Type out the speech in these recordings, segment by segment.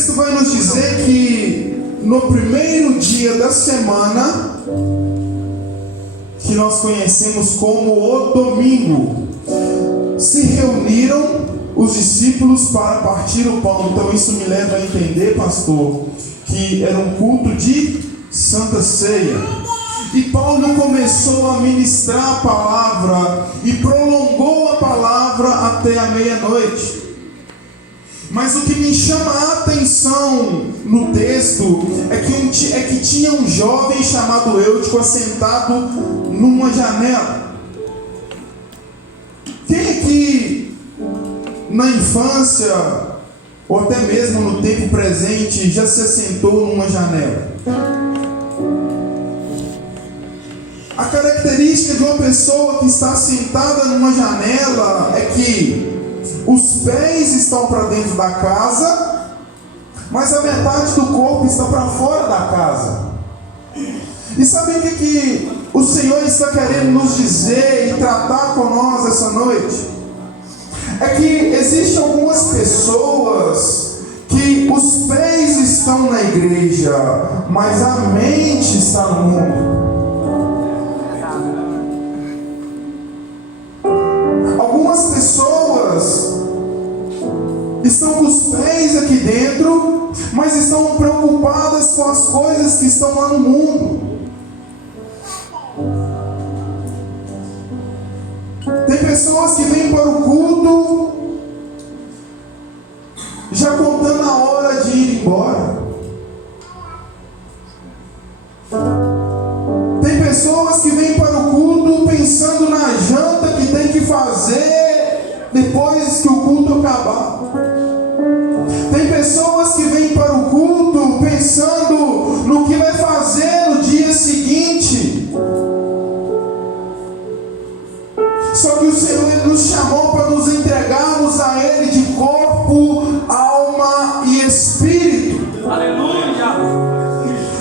texto vai nos dizer que no primeiro dia da semana, que nós conhecemos como o domingo, se reuniram os discípulos para partir o pão. Então isso me leva a entender, pastor, que era um culto de Santa Ceia. E Paulo começou a ministrar a palavra e prolongou a palavra até a meia-noite. Mas o que me chama a atenção no texto é que tinha um jovem chamado Eutico assentado numa janela. Quem aqui na infância, ou até mesmo no tempo presente, já se assentou numa janela? A característica de uma pessoa que está sentada numa janela é que os pés estão para dentro da casa, mas a metade do corpo está para fora da casa. E sabe o que o Senhor está querendo nos dizer e tratar com nós essa noite? É que existem algumas pessoas que os pés estão na igreja, mas a mente está no mundo. Algumas pessoas estão com os pés aqui dentro, mas estão preocupadas com as coisas que estão lá no mundo. Tem pessoas que vêm para o culto já contando a hora de ir embora. Tem pessoas que vêm para o culto pensando na janta que tem que fazer depois que o culto acabar. Tem pessoas que vêm para o culto pensando no que vai fazer no dia seguinte. Só que o Senhor Ele nos chamou para nos entregarmos a Ele de corpo, alma e espírito. Aleluia!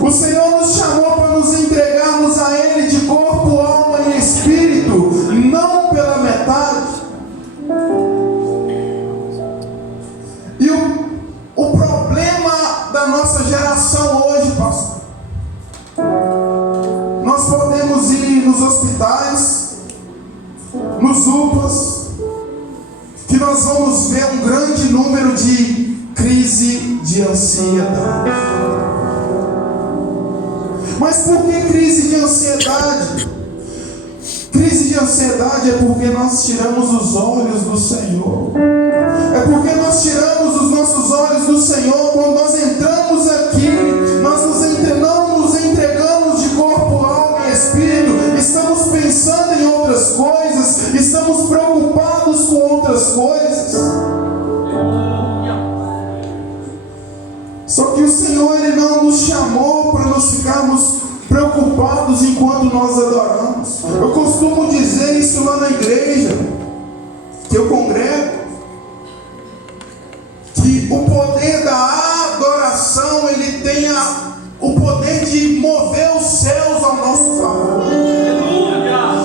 O Senhor nos chamou para nos entregarmos a Ele de corpo, alma e espírito, não pela metade. E o problema da nossa geração hoje, pastor, nós podemos ir nos hospitais, nos UPAs, que nós vamos ver um grande número de crise de ansiedade. Mas por que crise de ansiedade? Crise de ansiedade é porque nós tiramos os olhos do Senhor. É porque nós tiramos os nossos olhos do Senhor. Quando nós entramos aqui, nós não nos entregamos de corpo, alma e espírito. Estamos pensando em outras coisas, estamos preocupados com outras coisas. Só que o Senhor Ele não nos chamou para nós ficarmos preocupados enquanto nós adoramos. Eu costumo dizer isso lá na igreja que eu congrego, que o poder da adoração ele tem o poder de mover os céus ao nosso favor.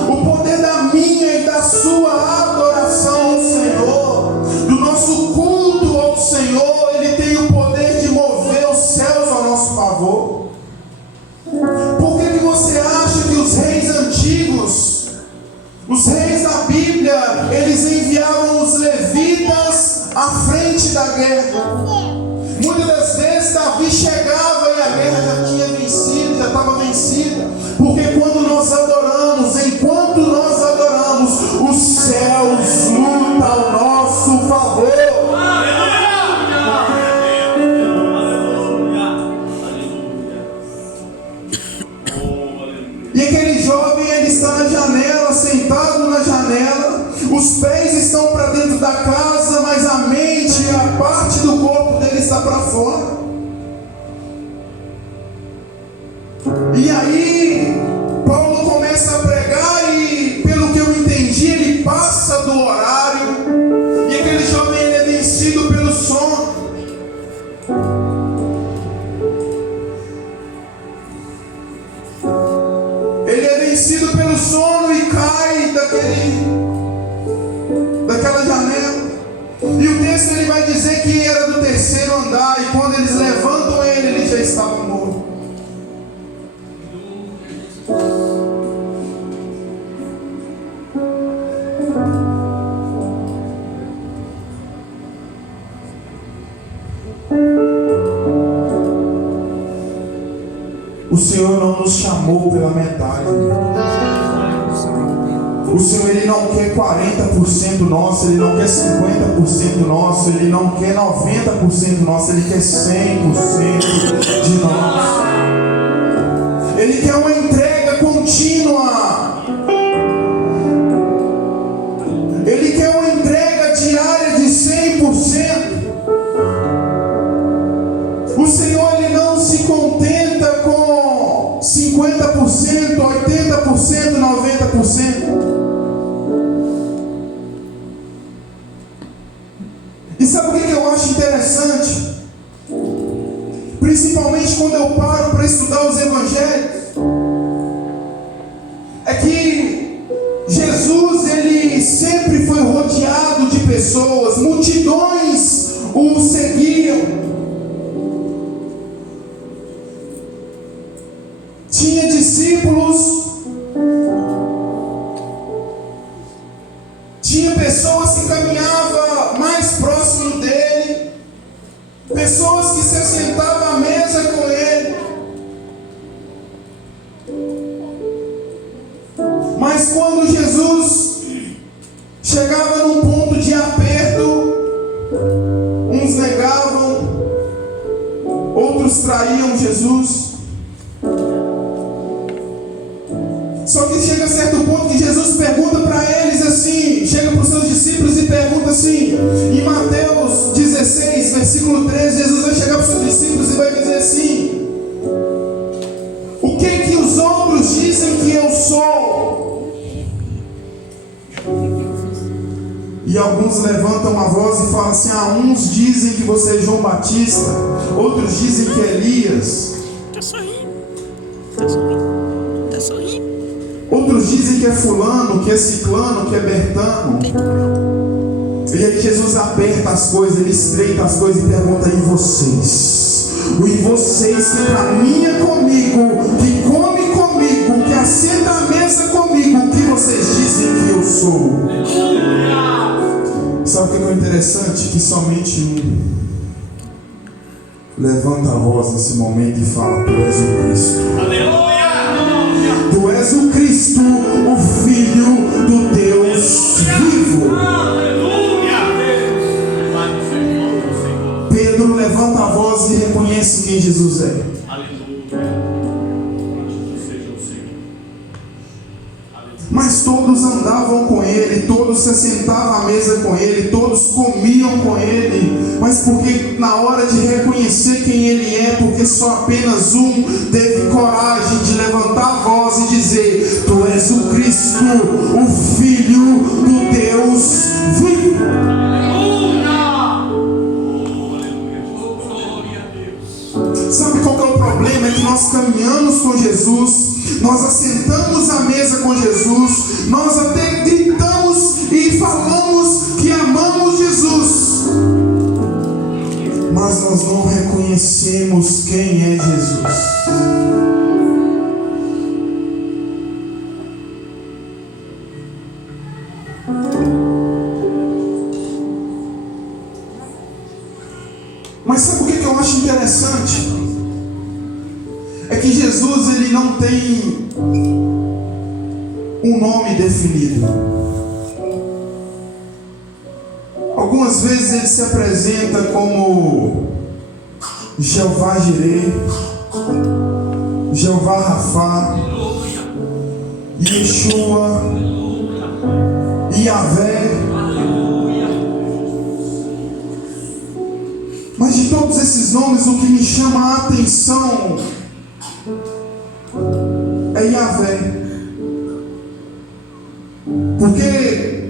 O poder da minha e da sua adoração ao Senhor, do nosso culto ao Senhor, ele tem o poder de mover os céus ao nosso favor. Por que você acha que os reis antigos, os reis da Bíblia, eles enviavam os levitas à frente da guerra? Muitas das vezes Davi chegava e a guerra já tinha vencido, já estava vencida. Porque quando nós adoramos, enquanto nós adoramos, os céus lutam ao nosso favor. E aquele jovem, ele está na janela, sentado na janela, os pés estão para dentro da casa, mas a mente, a parte do corpo dele vai dizer que era do terceiro andar, e quando eles levantam ele já estava morto. O Senhor não nos chamou pela metade. O Senhor, Ele não quer 40% nosso, Ele não quer 50% nosso, Ele não quer 90% nosso, Ele quer 100% de nós. Ele quer uma entrega contínua. Ele quer uma entrega diária de 100%. O Senhor, Ele não se contenta com 50%, 80%, 90%. E sabe o que eu acho interessante? Principalmente quando eu paro para estudar os evangelhos, é que Jesus, ele sempre foi rodeado de pessoas, multidões o seguiam. Tinha discípulos, tinha pessoas que caminhavam mais próximo dele, pessoas que se assentavam à mesa com ele. Mas quando Jesus chegava num ponto de aperto, uns negavam, outros traíam Jesus. Só que chega a certo ponto que Jesus pergunta para eles assim, chega para os seus discípulos e pergunta assim, em Mateus 16, versículo 13, Jesus vai chegar para os seus discípulos e vai dizer assim: o que os outros dizem que eu sou? E alguns levantam a voz e falam assim: uns dizem que você é João Batista, outros dizem que é Elias. Tá sorrindo. Outros dizem que é fulano, que é ciclano, que é bertano. E aí Jesus aperta as coisas, ele estreita as coisas e pergunta: e vocês? E vocês que caminham comigo, que come comigo, que assenta à mesa comigo, o que vocês dizem que eu sou? Sabe o que é interessante? Que somente um levanta a voz nesse momento e fala: tu és o Cristo. Aleluia! Tu és o Cristo, o Filho do Deus vivo. Pedro levanta a voz e reconhece quem Jesus é. Mas todos andavam com ele, todos se sentavam à mesa com ele, todos comiam com ele. Mas porque na hora de reconhecer quem ele é, porque só apenas um teve coragem de levantar a voz e dizer: tu és o Cristo, o Filho do Deus vivo. Sabe qual que é o problema? É que nós caminhamos com Jesus, nós assentamos à mesa com Jesus, nós até gritamos e falamos que amamos Jesus, mas nós não reconhecemos quem é Jesus. Mas sabe o que eu acho interessante? É que Jesus, ele não tem um nome definido. Algumas vezes ele se apresenta como Jeová Jireh, Jeová Rafá, Yeshua, Yahvé. Mas de todos esses nomes, o que me chama a atenção é Yahvé. Porque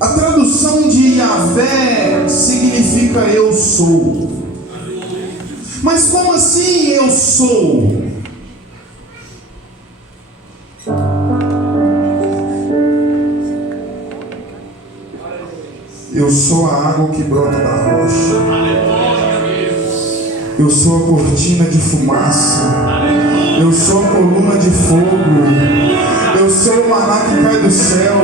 a tradução de Yahvé significa eu sou. Mas como assim eu sou? Eu sou a água que brota da rocha. Eu sou a cortina de fumaça. Eu sou a coluna de fogo. Eu sou o maná que cai do céu.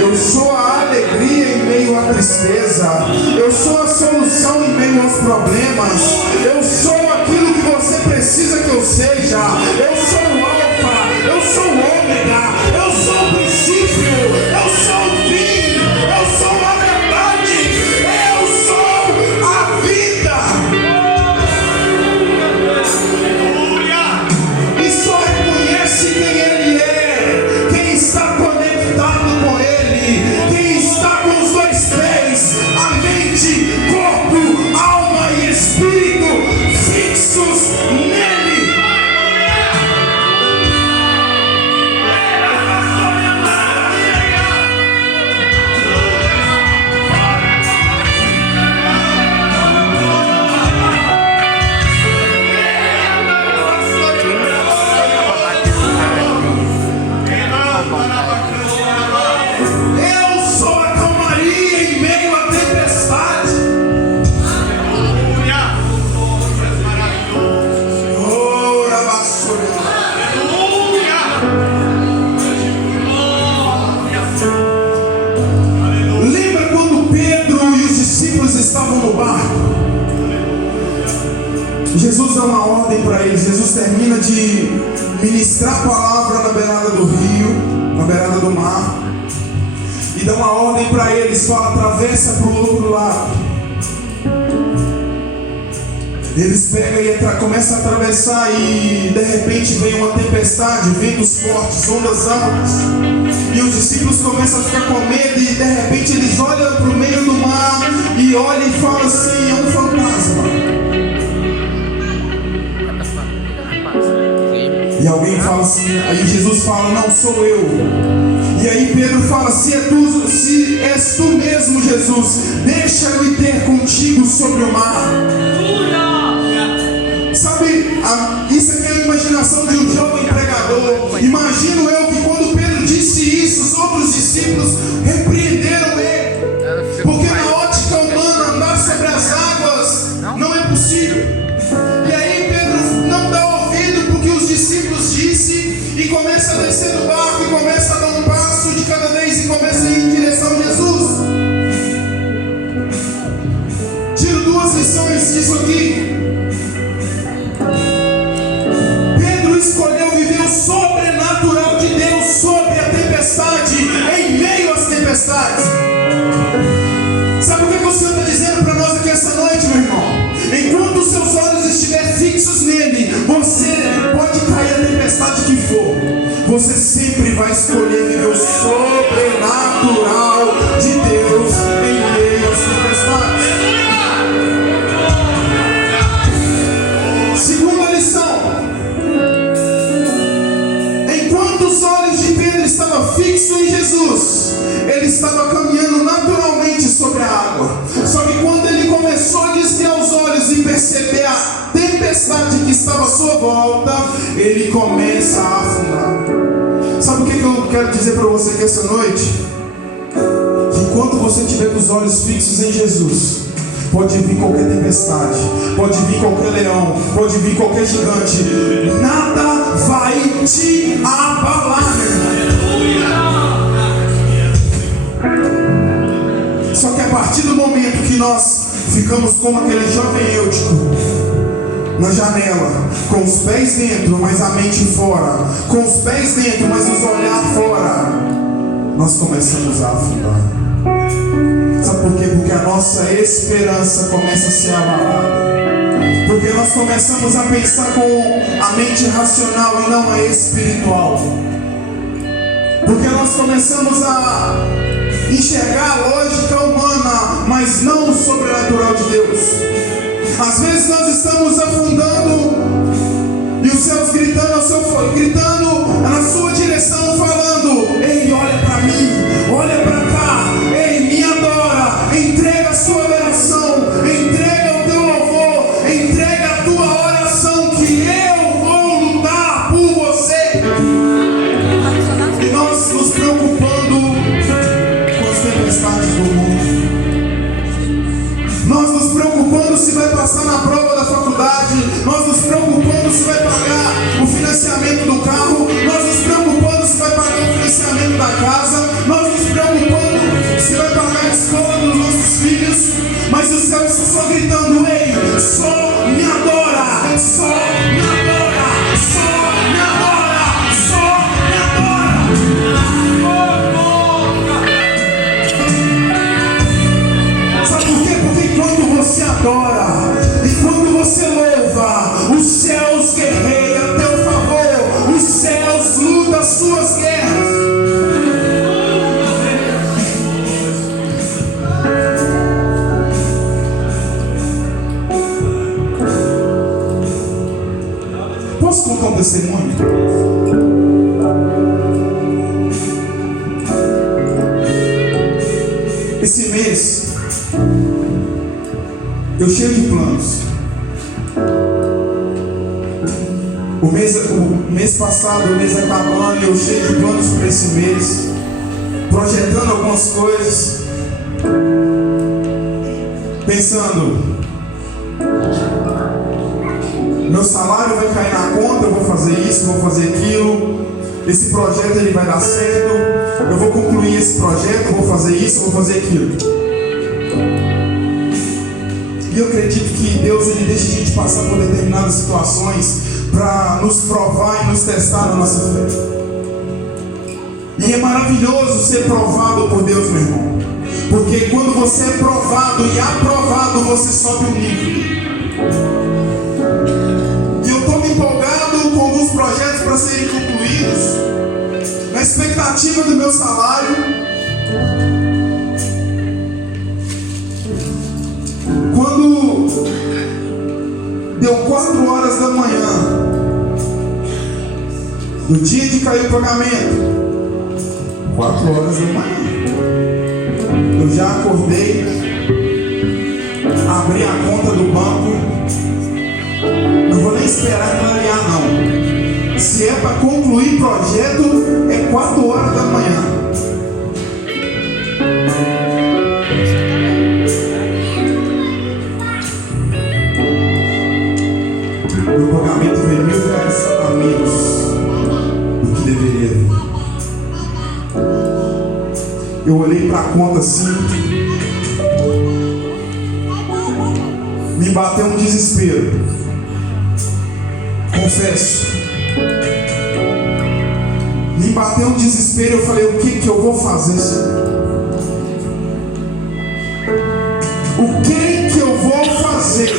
Eu sou a alegria em meio à tristeza. Eu sou a solução em meio aos problemas. Eu sou aquilo que você precisa que eu seja. Eu sou o alfa. Eu sou o ômega. Eu sou o princípio. Eu sou o fim. Eu sou a verdade. Eu sou a vida. E só reconhece quem Ele é. Quem está conectado com Ele. Quem está com os dois pés, a mente, corpo, alma e espírito fixos nele. Eu sou a calmaria em meio à tempestade. Ora, vassoura. Lembra quando Pedro e os discípulos estavam no barco? Jesus dá uma ordem para eles. Jesus termina de ministrar a palavra na beirada do rio, na beirada do mar, e dá uma ordem para eles, fala: atravessa para o outro lado. Eles pegam e começam a atravessar, e de repente vem uma tempestade, ventos fortes, ondas altas, e os discípulos começam a ficar com medo, e de repente eles olham para o meio do mar e olham e falam assim: é um fantasma. E alguém fala assim, aí Jesus fala: não sou eu. E aí Pedro fala: se és tu mesmo, Jesus, deixa-me ir ter contigo sobre o mar. Sabe, isso aqui é a imaginação de um jovem pregador. Imagino eu que quando Pedro disse isso, os outros discípulos repreenderam ele, porque na ótica humana andar sobre as águas não é possível. E aí Pedro não dá ouvido porque os discípulos disse, e começa a descer do barco e começa a dar um passo de cada vez e começa a ir em direção a Jesus. Tiro duas lições disso aqui. Pedro escolheu viver o sobrenatural de Deus sobre a tempestade, em meio às tempestades. Sabe o que o Senhor está dizendo para nós aqui essa noite, meu irmão? Enquanto os seus olhos estiverem fixos nele, você pode cair a tempestade que for, você sempre vai escolher viver o sobrenatural de Deus em meio às tempestades. Segunda lição: enquanto os olhos de Pedro estavam fixos em Jesus, ele estava caminhando naturalmente sobre a água. Só que quando ele começou a desviar os olhos e perceber a tempestade que estava à sua volta, ele começa a afundar. Sabe o que eu quero dizer para você aqui essa noite? Que enquanto você estiver com os olhos fixos em Jesus, pode vir qualquer tempestade, pode vir qualquer leão, pode vir qualquer gigante, nada vai te abalar, meu irmão. Só que a partir do momento que nós ficamos como aquele jovem Eutico, na janela, com os pés dentro, mas a mente fora, com os pés dentro, mas os olhar fora, nós começamos a afundar. Sabe por quê? Porque a nossa esperança começa a ser abalada. Porque nós começamos a pensar com a mente racional e não a espiritual. Porque nós começamos a enxergar a lógica humana, mas não o sobrenatural de Deus. Às vezes nós estamos afundando e os céus gritando na sua direção, falando: ei, olha para mim, olha para cá, ei, me adora, entrega a sua adoração, entrega o teu louvor, entrega a tua oração, que eu vou lutar por você. E nós nos preocupando com as tempestades do mundo. passar na prova da faculdade, nós nos preocupamos se vai pagar o financiamento do carro, nós nos preocupamos se vai pagar o financiamento da casa, nós nos preocupamos se vai pagar a escola dos nossos filhos, mas o céu está só gritando: ei, só me adora, só me adora, só me adora, só me adora. Sabe por quê? Porque enquanto você adora, enquanto você louva, os céus guerreiam a teu favor, os céus lutam as suas guerras. Posso contar um testemunho? Esse mês, eu cheio de planos. O mês passado, o mês acabando, eu cheio de planos para esse mês, projetando algumas coisas, pensando: meu salário vai cair na conta, eu vou fazer isso, vou fazer aquilo, esse projeto ele vai dar certo, eu vou concluir esse projeto, eu vou fazer isso, eu vou fazer aquilo. E eu acredito que Deus ele deixa a gente passar por determinadas situações para nos provar e nos testar na nossa fé. E é maravilhoso ser provado por Deus, meu irmão, porque quando você é provado e aprovado, você sobe um nível. Empolgado com alguns projetos para serem concluídos, na expectativa do meu salário. Quando deu 4 horas da manhã do dia de cair o pagamento, 4 horas da manhã, eu já acordei, abri a conta do banco. Não vou nem esperar clarear, não. Se é para concluir projeto, é 4 horas da manhã. Meu pagamento veio R$1.000 a menos do que deveria vir. Eu olhei para a conta assim, me bateu um desespero. Confesso, me bateu um desespero. Eu falei: o que eu vou fazer, Senhor? O que eu vou fazer?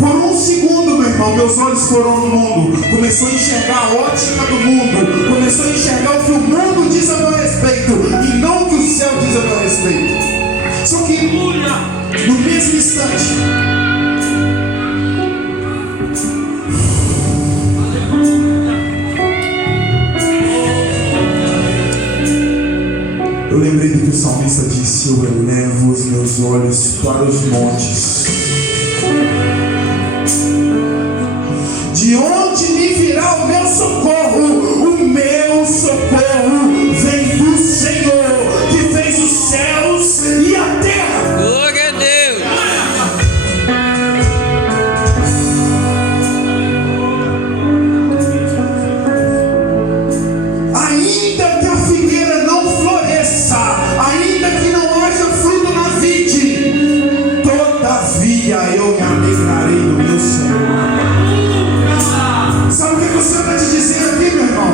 Por um segundo, meu irmão, meus olhos foram no mundo. Começou a enxergar a ótica do mundo. Começou a enxergar o que o mundo diz a meu respeito e não o que o céu diz a meu respeito. Só que no mesmo instante, eu lembrei do que o salmista disse: eu elevo os meus olhos para os montes. De onde me virá o meu socorro? O meu socorro vem do Senhor, que fez os céus e a terra. Glória a Deus. Ainda que a figueira não floresça, ainda que não haja fruto na vide, todavia eu me alegrarei no meu Senhor. Sabe o que o Senhor está te dizendo aqui, meu irmão?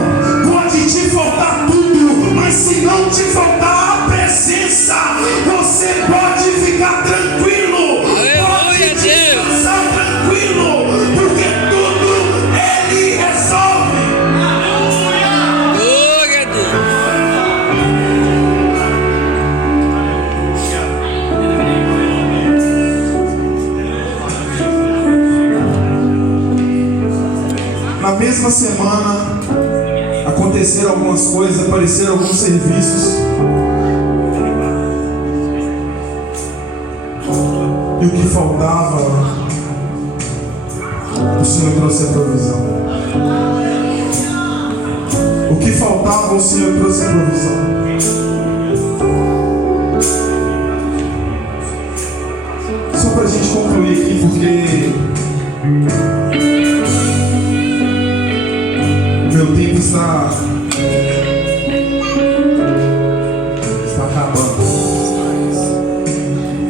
Pode te faltar tudo, mas se não te faltar a presença, você pode ficar tranquilo. Pode descansar tranquilo, porque tudo Ele resolve. Glória a Deus. Na mesma semana, aconteceram algumas coisas, apareceram alguns serviços. E o que faltava, o Senhor trouxe a provisão. O que faltava, o Senhor trouxe a provisão. Só para a gente concluir aqui, porque meu tempo está acabando.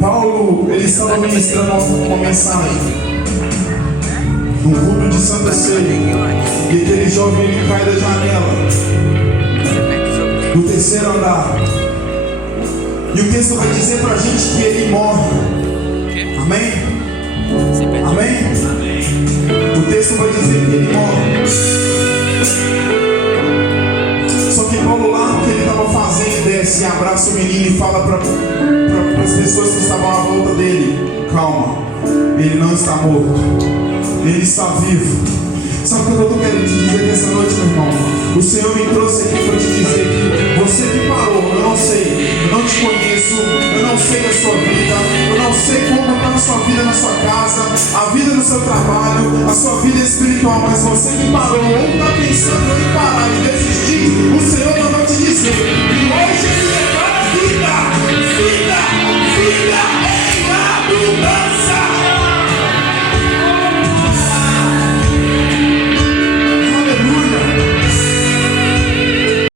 Paulo, ele estava ministrando uma mensagem no culto de Santa Ceia, e aquele jovem ele cai da janela do terceiro andar, e o texto vai dizer para a gente que ele morre. Amém? Amém? O texto vai dizer que ele morre. Só que Paulo, lá no que ele estava fazendo, desce e abraça o menino e fala para as pessoas que estavam à volta dele: calma, ele não está morto, ele está vivo. Sabe o que eu estou querendo te dizer nessa noite, meu irmão? O Senhor me trouxe aqui para te dizer que você que parou, eu não sei, eu não te conheço, eu não sei da sua vida, eu não sei como está a sua vida na sua casa, a vida no seu trabalho, a sua vida espiritual, mas você que parou